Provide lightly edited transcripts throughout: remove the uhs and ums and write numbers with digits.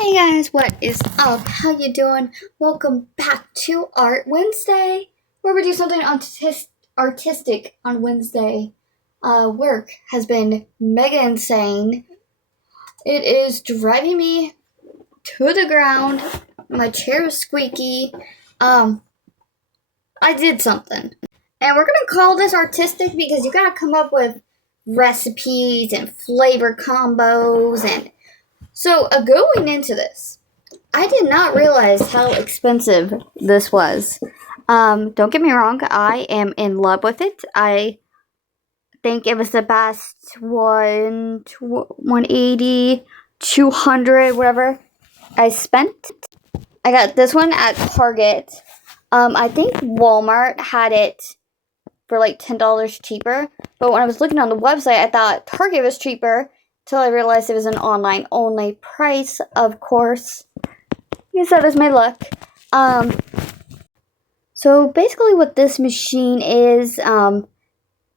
Hey guys, what is up? How you doing? Welcome back to Art Wednesday, where we do something artistic on Wednesday. Work has been mega insane. It is driving me to the ground. My chair is squeaky. I did something. And we're gonna call this artistic because you gotta come up with recipes and flavor combos and so going into this, I did not realize how expensive this was. Don't get me wrong, I am in love with it. I think it was the best 180, 200, whatever I spent. I got this one at Target. I think Walmart had it for like $10 cheaper. But when I was looking on the website, I thought Target was cheaper. Till I realized it was an online only price, of course. Yes, that is my luck. So basically what this machine is,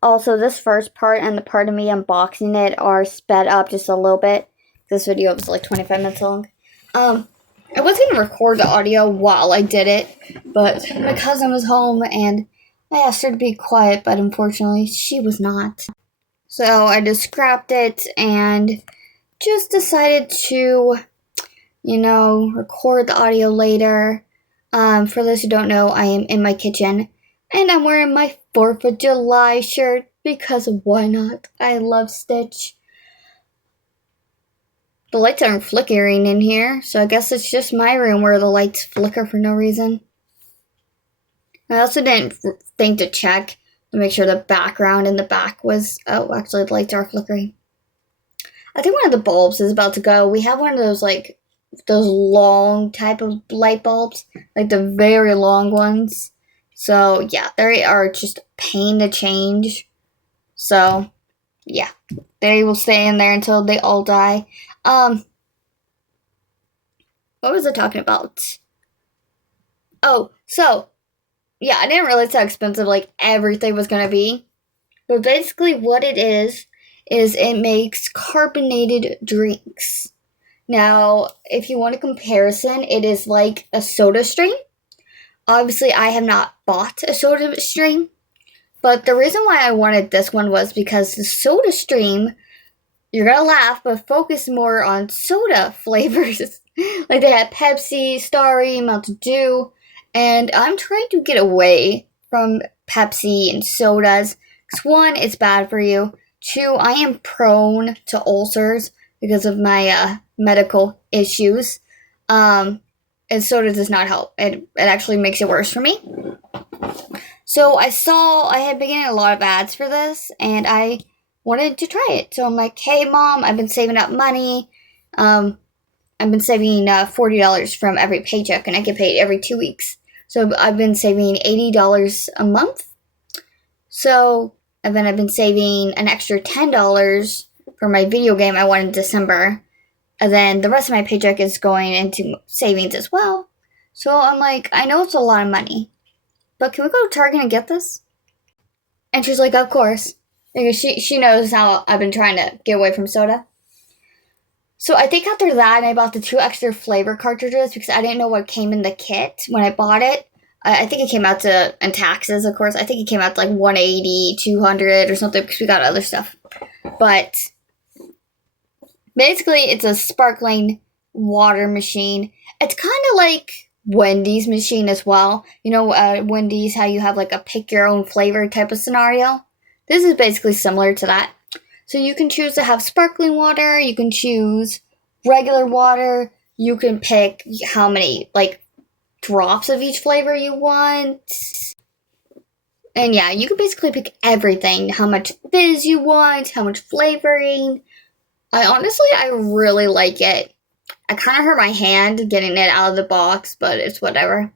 also this first part and the part of me unboxing it are sped up just a little bit. This video was like 25 minutes long. I was going to record the audio while I did it, but my cousin was home and I asked her to be quiet, but unfortunately she was not. So I just scrapped it and just decided to, record the audio later. For those who don't know, I am in my kitchen and I'm wearing my 4th of July shirt because why not? I love Stitch. The lights aren't flickering in here, so I guess it's just my room where the lights flicker for no reason. I also didn't think to check to make sure the background in the back was, oh, actually the lights are flickering. I think one of the bulbs is about to go. We have one of those, those long type of light bulbs, like the very long ones. So, yeah, they are just a pain to change. So, yeah, they will stay in there until they all die. What was I talking about? Oh, so, yeah, I didn't realize how expensive, everything was going to be. But basically what it is it makes carbonated drinks. Now, if you want a comparison, it is like a soda stream. Obviously, I have not bought a soda stream. But the reason why I wanted this one was because the soda stream, you're going to laugh, but focus more on soda flavors. Like they had Pepsi, Starry, Mountain Dew. And I'm trying to get away from Pepsi and sodas. Because 1, it's bad for you. 2, I am prone to ulcers because of my medical issues. And soda does not help. It actually makes it worse for me. So I had been getting a lot of ads for this. And I wanted to try it. So I'm like, hey mom, I've been saving up money. I've been saving $40 from every paycheck. And I get paid every 2 weeks. So I've been saving $80 a month. So, and then I've been saving an extra $10 for my video game I won in December. And then the rest of my paycheck is going into savings as well. So I'm like, I know it's a lot of money, but can we go to Target and get this? And she's like, of course. Because she knows how I've been trying to get away from soda. So I think after that, I bought the 2 extra flavor cartridges because I didn't know what came in the kit when I bought it. I think it came out to, and taxes, of course, I think it came out to like 180, 200 or something because we got other stuff. But basically, it's a sparkling water machine. It's kind of like Wendy's machine as well. You know, Wendy's, how you have like a pick your own flavor type of scenario. This is basically similar to that. So you can choose to have sparkling water, you can choose regular water, you can pick how many, drops of each flavor you want. And yeah, you can basically pick everything, how much fizz you want, how much flavoring. I really like it. I kind of hurt my hand getting it out of the box, but it's whatever.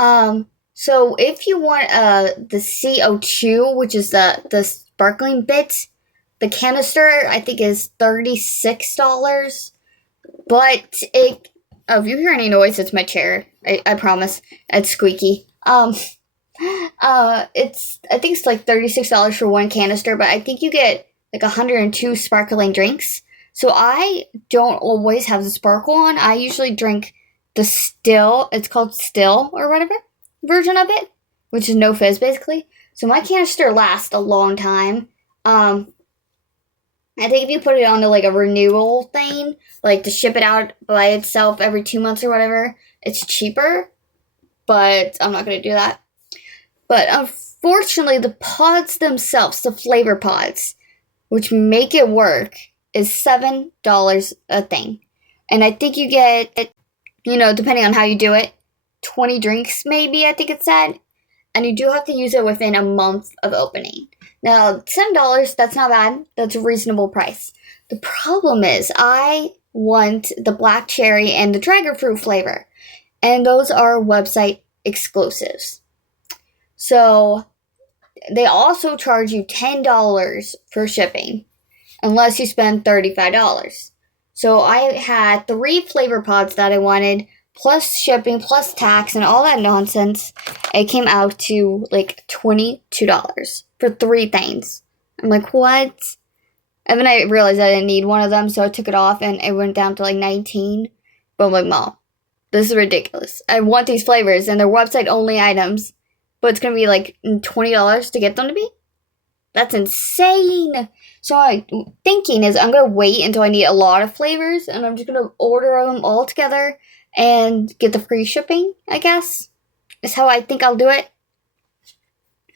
So if you want the CO2, which is the sparkling bit, the canister, I think, is $36. But if you hear any noise, it's my chair. I promise. It's squeaky. I think it's like $36 for 1 canister, but I think you get like 102 sparkling drinks. So I don't always have the sparkle on. I usually drink the still, it's called still or whatever version of it, which is no fizz basically. So my canister lasts a long time. I think if you put it onto like a renewal thing, like to ship it out by itself every 2 months or whatever, it's cheaper. But I'm not going to do that. But unfortunately, the pods themselves, the flavor pods, which make it work, is $7 a thing. And I think you get, depending on how you do it, 20 drinks maybe, I think it said. And you do have to use it within a month of opening. Now, $7, that's not bad. That's a reasonable price. The problem is I want the black cherry and the dragon fruit flavor. And those are website exclusives. So they also charge you $10 for shipping unless you spend $35. So I had 3 flavor pods that I wanted, plus shipping, plus tax, and all that nonsense. It came out to like $22 for 3 things. I'm like, what? And then I realized I didn't need one of them, so I took it off and it went down to like 19. But I'm like, Mom, this is ridiculous. I want these flavors and they're website only items, but it's going to be like $20 to get them to me? That's insane. So my thinking is I'm going to wait until I need a lot of flavors and I'm just going to order them all together and get the free shipping, I guess, is how I think I'll do it.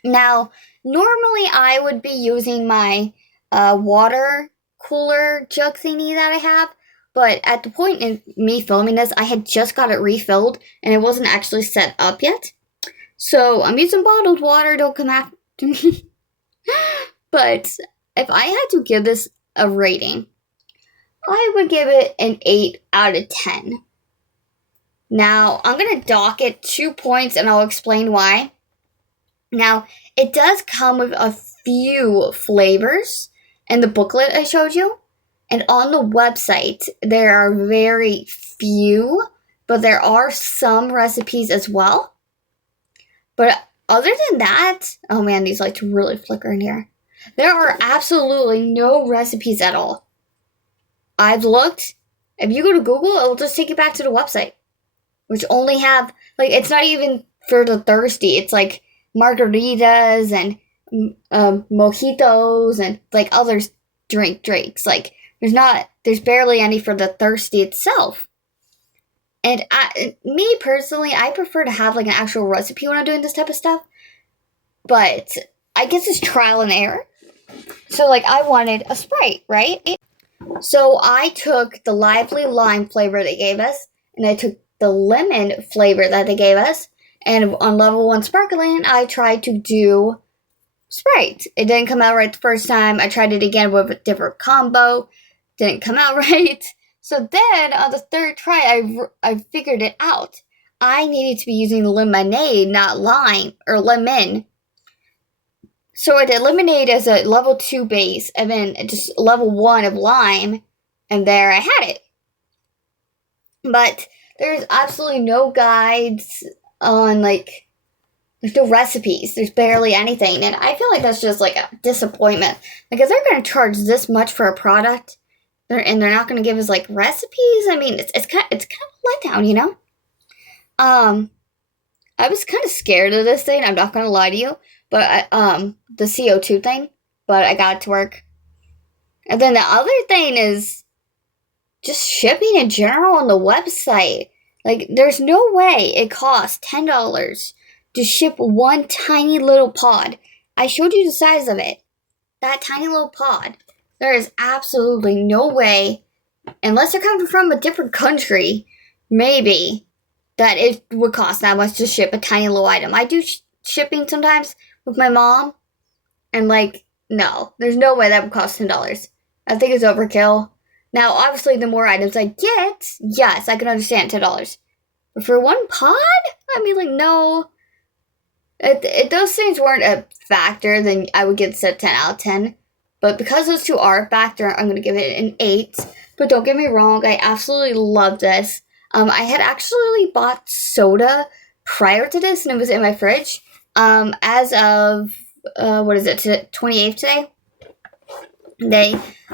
Now, normally I would be using my water cooler jug thingy that I have, but at the point in me filming this, I had just got it refilled and it wasn't actually set up yet. So I'm using bottled water, don't come after me. But if I had to give this a rating, I would give it an 8 out of 10. Now, I'm going to dock it 2 points and I'll explain why. Now, it does come with a few flavors in the booklet I showed you. And on the website, there are very few, but there are some recipes as well. But other than that, oh man, these lights really flicker in here. There are absolutely no recipes at all. I've looked. If you go to Google, it'll just take you back to the website, which only have, like, it's not even for the thirsty. It's like margaritas and mojitos and like other drinks. Like, there's barely any for the thirsty itself. And me personally, I prefer to have like an actual recipe when I'm doing this type of stuff. But I guess it's trial and error. So like I wanted a Sprite, right? So I took the lively lime flavor they gave us, and I took the lemon flavor that they gave us, and on level 1 sparkling, I tried to do Sprite. It didn't come out right the first time. I tried it again with a different combo. Didn't come out right. So then, on the third try, I figured it out. I needed to be using lemonade, not lime, or lemon. So I did lemonade as a level 2 base, and then just level 1 of lime, and there I had it. But there's absolutely no guides on, like, there's no recipes. There's barely anything, and I feel like that's just, like, a disappointment. Like, if they're going to charge this much for a product, and they're not going to give us, like, recipes, I mean, it's kind of a letdown, you know? I was kind of scared of this thing, I'm not going to lie to you. But the CO2 thing, but I got it to work. And then the other thing is just shipping in general on the website. Like, there's no way it costs $10 to ship one tiny little pod. I showed you the size of it. That tiny little pod. There is absolutely no way, unless they're coming from a different country, maybe, that it would cost that much to ship a tiny little item. I do shipping sometimes with my mom, and like, no, there's no way that would cost $10. I think it's overkill. Now, obviously, the more items I get, yes, I can understand $10. But for one pod, I mean, like, no. If those things weren't a factor, then I would get a 10 out of 10. But because those two are a factor, I'm going to give it an 8. But don't get me wrong, I absolutely love this. I had actually bought soda prior to this, and it was in my fridge. As of, 28th today?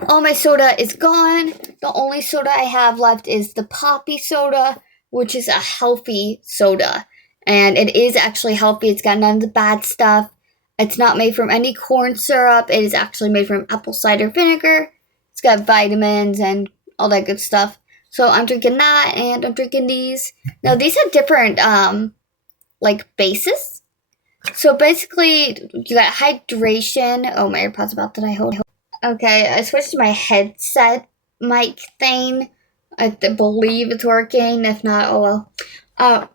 All my soda is gone. The only soda I have left is the poppy soda, which is a healthy soda. And it is actually healthy. It's got none of the bad stuff. It's not made from any corn syrup. It is actually made from apple cider vinegar. It's got vitamins and all that good stuff. So I'm drinking that, and I'm drinking these. Now, these have different, bases. So basically, you got hydration. Oh, my AirPod's about to die. Hold. Okay, I switched to my headset mic thing. I believe it's working. If not, oh well.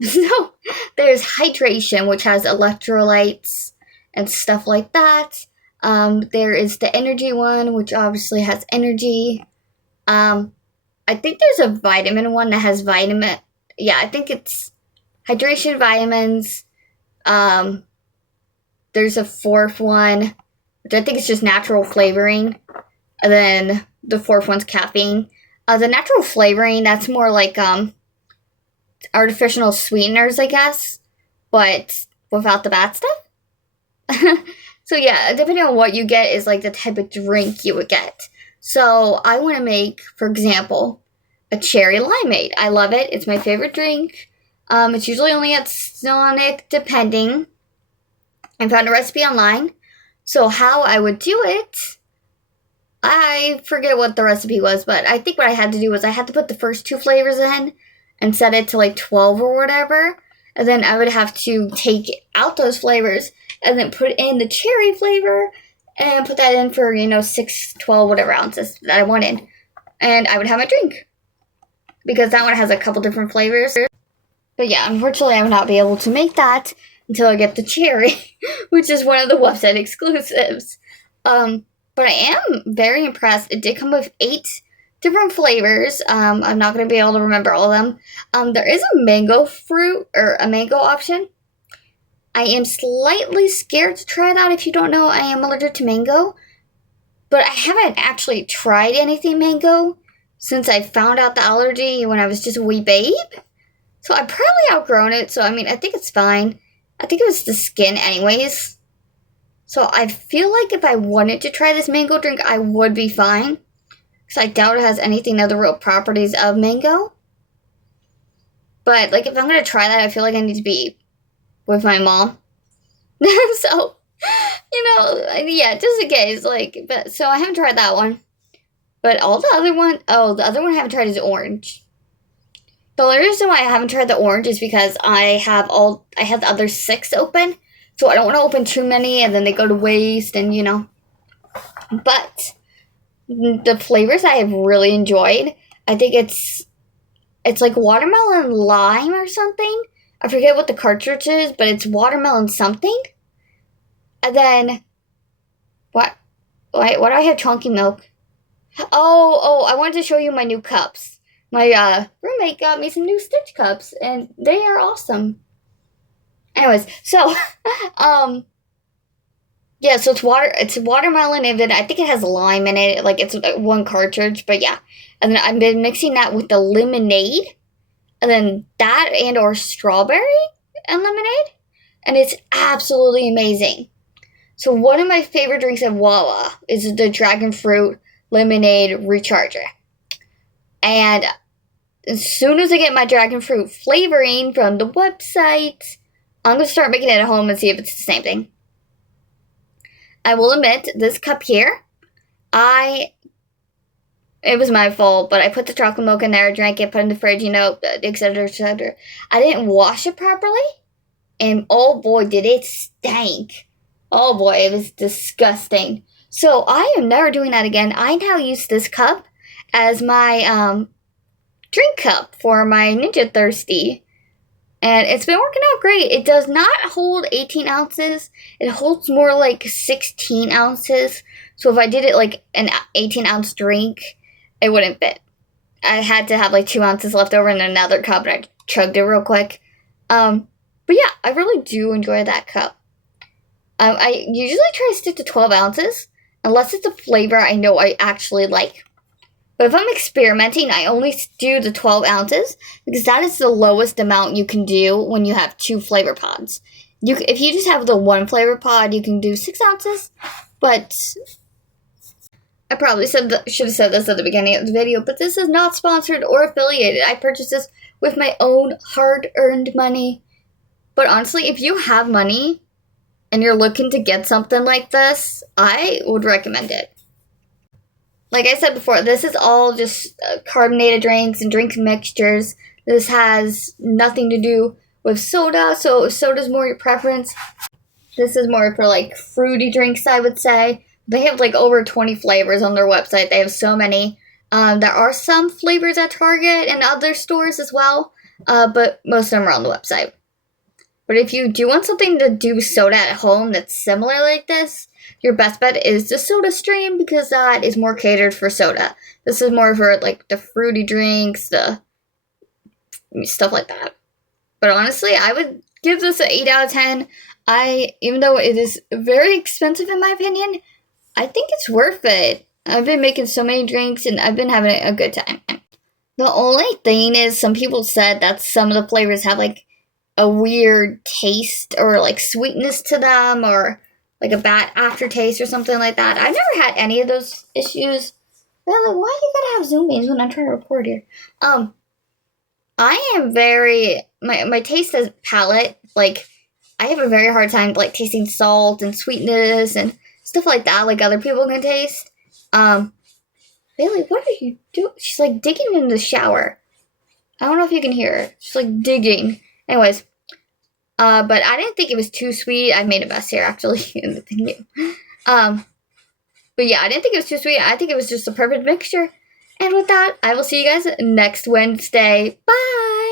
So there's hydration, which has electrolytes and stuff like that. There is the energy one, which obviously has energy. I think there's a vitamin one that has vitamin. Yeah, I think it's hydration, vitamins. There's a fourth one, which I think is just natural flavoring. And then the fourth one's caffeine. The natural flavoring, that's more like artificial sweeteners, I guess, but without the bad stuff. So yeah, depending on what you get is like the type of drink you would get. So I want to make, for example, a cherry limeade. I love it. It's my favorite drink. It's usually only at Sonic, depending. I found a recipe online. So how I would do it, I forget what the recipe was, but I think what I had to do was I had to put the first 2 flavors in and set it to like 12 or whatever. And then I would have to take out those flavors and then put in the cherry flavor and put that in for, 6, 12, whatever ounces that I wanted. And I would have my drink. Because that one has a couple different flavors. But yeah, unfortunately I would not be able to make that until I get the cherry, which is one of the website exclusives. But I am very impressed. It did come with 8 different flavors. I'm not going to be able to remember all of them. There is a mango fruit, or a mango option. I am slightly scared to try that. If you don't know, I am allergic to mango. But I haven't actually tried anything mango since I found out the allergy when I was just a wee babe. So I've probably outgrown it, so I think it's fine. I think it was the skin anyways. So I feel like if I wanted to try this mango drink, I would be fine. Because I doubt it has anything of the real properties of mango. But, if I'm going to try that, I feel like I need to be with my mom. So, yeah, just in case. So I haven't tried that one. But the other one I haven't tried is orange. The only reason why I haven't tried the orange is because I have the other 6 open. So I don't want to open too many and then they go to waste and, But the flavors I have really enjoyed, I think it's like watermelon lime or something. I forget what the cartridge is, but it's watermelon something. And then, why do I have chunky milk? Oh, I wanted to show you my new cups. My roommate got me some new Stitch cups, and they are awesome. Anyways, so, yeah, so it's watermelon, and then I think it has lime in it, it's one cartridge, but yeah. And then I've been mixing that with the lemonade, and then that and or strawberry and lemonade, and it's absolutely amazing. So one of my favorite drinks at Wawa is the dragon fruit lemonade recharger. And as soon as I get my dragon fruit flavoring from the website, I'm going to start making it at home and see if it's the same thing. I will admit, this cup here, it was my fault, but I put the chocolate milk in there, drank it, put it in the fridge, etc., etc. I didn't wash it properly, and oh boy, did it stink. Oh boy, it was disgusting. So I am never doing that again. I now use this cup as my drink cup for my Ninja Thirtsy. And it's been working out great. It does not hold 18 ounces. It holds more like 16 ounces. So if I did it like an 18-ounce drink, it wouldn't fit. I had to have 2 ounces left over in another cup, and I chugged it real quick. But yeah, I really do enjoy that cup. I usually try to stick to 12 ounces, unless it's a flavor I know I actually like. But if I'm experimenting, I only do the 12 ounces, because that is the lowest amount you can do when you have 2 flavor pods. If you just have the 1 flavor pod, you can do 6 ounces, but I probably should have said this at the beginning of the video, but this is not sponsored or affiliated. I purchased this with my own hard-earned money. But honestly, if you have money and you're looking to get something like this, I would recommend it. Like I said before, this is all just carbonated drinks and drink mixtures. This has nothing to do with soda, so if soda's more your preference, this is more for like fruity drinks, I would say. They have like over 20 flavors on their website. They have so many. There are some flavors at Target and other stores as well, but most of them are on the website. But if you do want something to do soda at home that's similar like this, your best bet is the Soda Stream because that is more catered for soda. This is more for like the fruity drinks, the stuff like that. But honestly, I would give this an 8 out of 10. Even though it is very expensive in my opinion, I think it's worth it. I've been making so many drinks and I've been having a good time. The only thing is some people said that some of the flavors have like a weird taste or like sweetness to them or like a bad aftertaste or something like that. I've never had any of those issues. They're like, why do you gotta have zoom ins when I'm trying to record here? I am my taste as palate, like I have a very hard time like tasting salt and sweetness and stuff like that, like other people can taste. Bailey, what are you doing? She's like digging in the shower. I don't know if you can hear her. She's like digging. Anyways, but I didn't think it was too sweet. I made a mess here actually in the thing. But yeah, I didn't think it was too sweet. I think it was just a perfect mixture. And with that, I will see you guys next Wednesday. Bye!